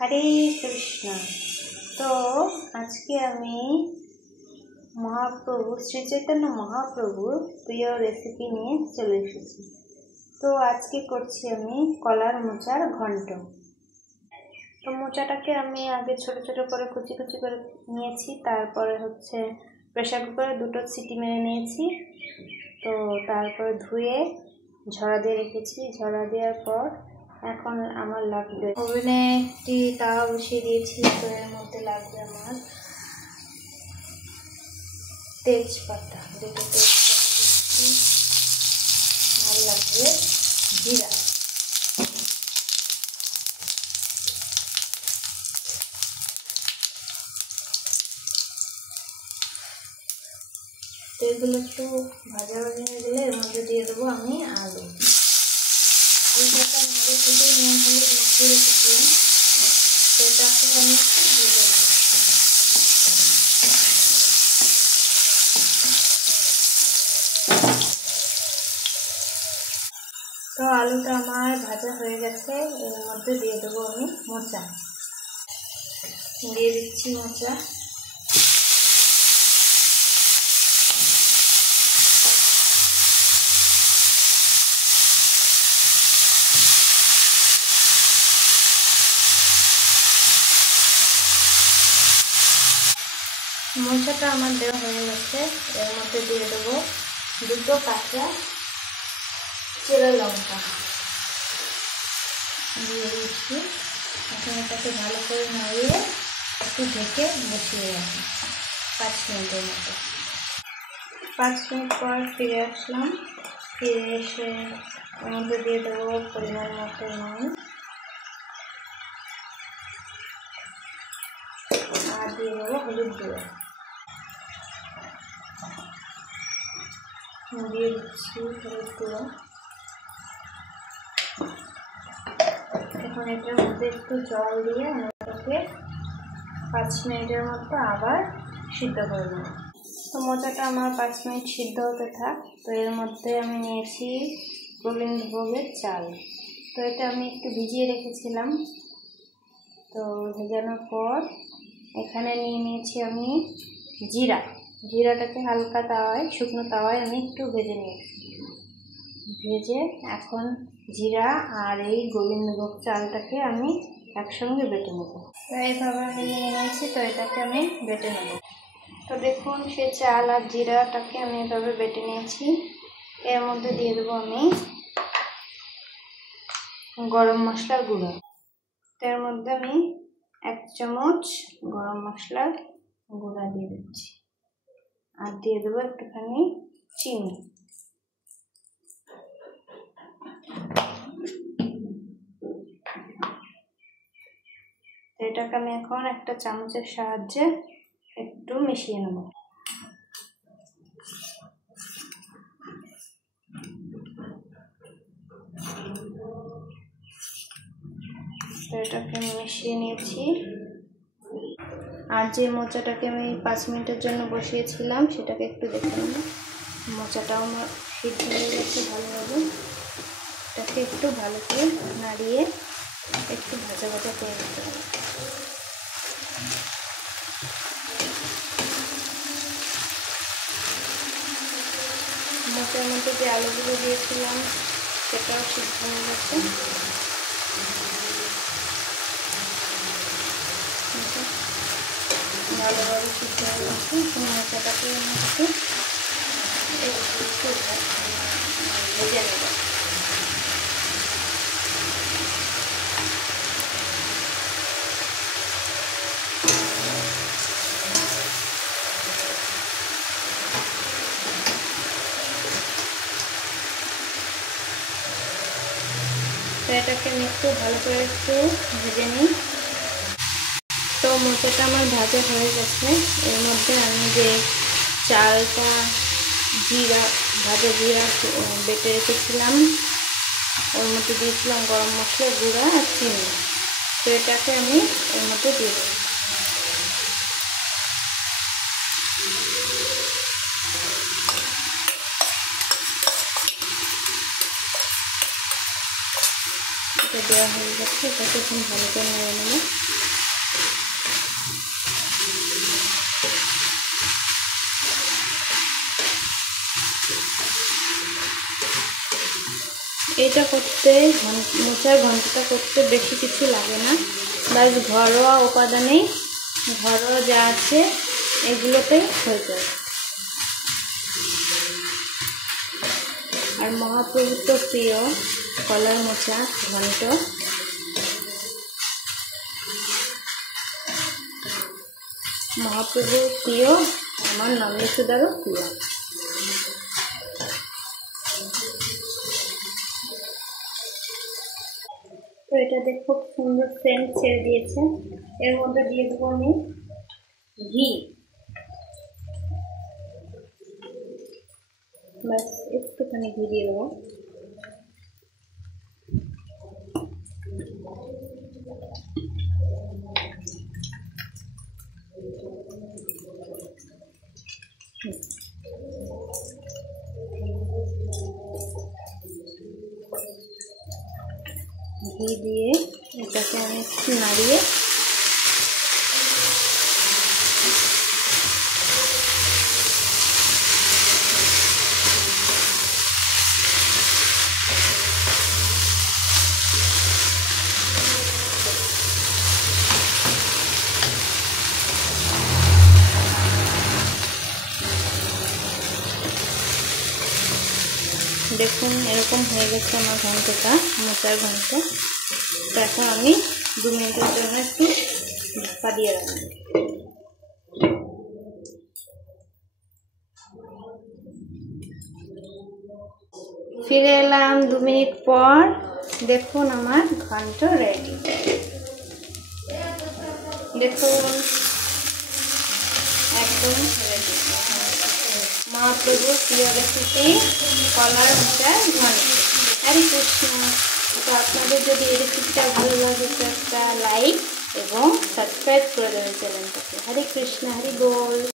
हरे कृष्ण। तो आज के महाप्रभु श्री चैतन्य महाप्रभुर प्रिय रेसिपि निये चले एसेछि। तो आज के करछि कलार मोचार घंट। तो मोचाटाके आगे छोटो छोटो करे कुचि कुचि करे निয়েছি, तारपरे होच्छे प्रेसार कुकारे दुटो सिटी मेरे निয়েছি। तो तारपरे धुए झड़ा दिए रेखेছি। झड़ा देওয়ার पर এখন আমার লাগবে ওভেনে একটি তাওয়া বসিয়ে দিয়েছি। তো এর মধ্যে লাগবে আমার তেজপাতা, দুটো তেজপাতা দিচ্ছি, আর লাগবে জিরা। তো এগুলো একটু ভাজা ভাজা হয়ে গেলে এর মধ্যে দিয়ে দেবো আমি আলু। আলুটা নাড়ে থেকে নুন হলুদ মাখিয়ে রেখেছিলাম। তো এটাকে আমি একটু দিয়ে দেবো। তো আলুটা আমার ভাজা হয়ে গেছে। এর মধ্যে দিয়ে দেবো আমি মোচা, দিয়ে দিচ্ছি মোচা। মোচাটা আমার দেওয়া হয়ে গেছে। এর মধ্যে দিয়ে দেবো দুটো কাঁচা চেরা লঙ্কা দিয়ে দিচ্ছি। এখন এটাকে ভালো করে নাড়িয়ে একটু ঢেকে বসিয়ে রাখি 5 মিনিটের মতো। 5 মিনিট পর ফিরে আসলাম। ফিরে এসে এর মধ্যে দিয়ে দেবো পরিমাণ মতো নুন, আর দিয়ে দেবো হলুদ গুঁড়ো, দিয়ে দিচ্ছি হলুদ গুঁড়ো। এখন এটার মধ্যে একটু জল দিয়ে এটাকে 5 মিনিটের মতো আবার সিদ্ধ করে নেব। তো মোচাটা আমার 5 মিনিট সিদ্ধ হতে থাক। তো এর মধ্যে আমি নিয়েছি গোবিন্দভোগের চাল। তো এটা আমি একটু ভিজিয়ে রেখেছিলাম। তো ভেজানোর পর এখানে নিয়েছি আমি জিরা। জিরাটাকে হালকা তাওয়ায়, শুকনো তাওয়ায় আমি একটু ভেজে নিয়েছি। ভেজে এখন জিরা আর এই গোবিন্দভোগ চালটাকে আমি একসঙ্গে বেটে নেব। তো এইভাবে আমি নিয়ে নিয়েছি। তো এটাকে আমি বেটে নেব। তো দেখুন সে চাল আর জিরাটাকে আমি এভাবে বেটে নিয়েছি। এর মধ্যে দিয়ে দেবো আমি গরম মশলার গুঁড়ো। এর মধ্যে আমি 1 চামচ গরম মশলার গুঁড়া দিয়ে দিচ্ছি, আর দিয়ে দেবো একটুখানি চিনি। এটাকে আমি এখন একটা চামচের সাহায্যে একটু মিশিয়ে নেব। তো এটাকে আমি মিশিয়ে নিয়েছি। আর যে মোচাটাকে আমি 5 মিনিটের জন্য বসিয়েছিলাম সেটাকে একটু দেখে নেব। মোচাটাও আমার সিদ্ধ হয়ে গেছে ভালোভাবে। এটাকে একটু ভালো করে নাড়িয়ে একটু ভাজা ভাজা করে নিতে হবে। মোচার মধ্যে যে আলুগুলো দিয়েছিলাম সেটাও সিদ্ধ হয়ে গেছে। ভালোভাবে সিদ্ধ হয়ে গেছে। মোচাটাকে আমি একটু ভেজে নেব। তো এটাকে আমি একটু ভালো করে একটু ভেজে নিই। তো মোচাটা আমার ভাজা হয়ে গেছে। এর মধ্যে আমি যে চালটা জিরা, ভাজা জিরা বেটে রেখেছিলাম, ওর মধ্যে দিয়েছিলাম গরম মশলার গুঁড়া আর চিনি। তো এটাকে আমি এর মধ্যে দিয়ে দেবো। এটা দেওয়া হয়ে গেছে। এটাকে এখন ভালো করে নেড়ে নেব। এটা করতে মোচার ঘন্টটা করতে বেশি কিছু লাগে না, বাস ঘরোয়া উপাদানেই, ঘরোয়া যা আছে এগুলোতেই হয়ে যায়। আর মহাপ্রভুর তো প্রিয় কলার মোচা ঘন্ট। মহাপ্রভুর প্রিয়, আমার নন্দেশ্বদারও প্রিয়। তো এটা দেখো খুব সুন্দর সেন্ট ছেড়ে দিয়েছে। এর মধ্যে দিয়ে দেবো আমি ঘি, ব্যাস একটুখানি ঘি দিয়ে দেবো। ঘি দিয়ে এটাকে আমি একটু নাড়িয়ে দেখুন এরকম হয়ে গেছে আমার ঘন্টটা, মোচার ঘন্ট। তো এখন আমি 2 মিনিটের জন্য একটু ঢাকা দিয়ে রাখবো। ফিরে এলাম 2 মিনিট পর। দেখুন আমার ঘন্ট রেডি। দেখুন একদম রেডি মহাপ্রভুর প্রিয় রেসিপি কলার মোচার ঘন্ট। হরে কৃষ্ণ। তো আপনাদের যদি এই রেসিপিটা ভালো লাগে তো একটা লাইক এবং সাবস্ক্রাইব করে দেবেন চ্যানেলটাকে। হরে কৃষ্ণ, হরি বল।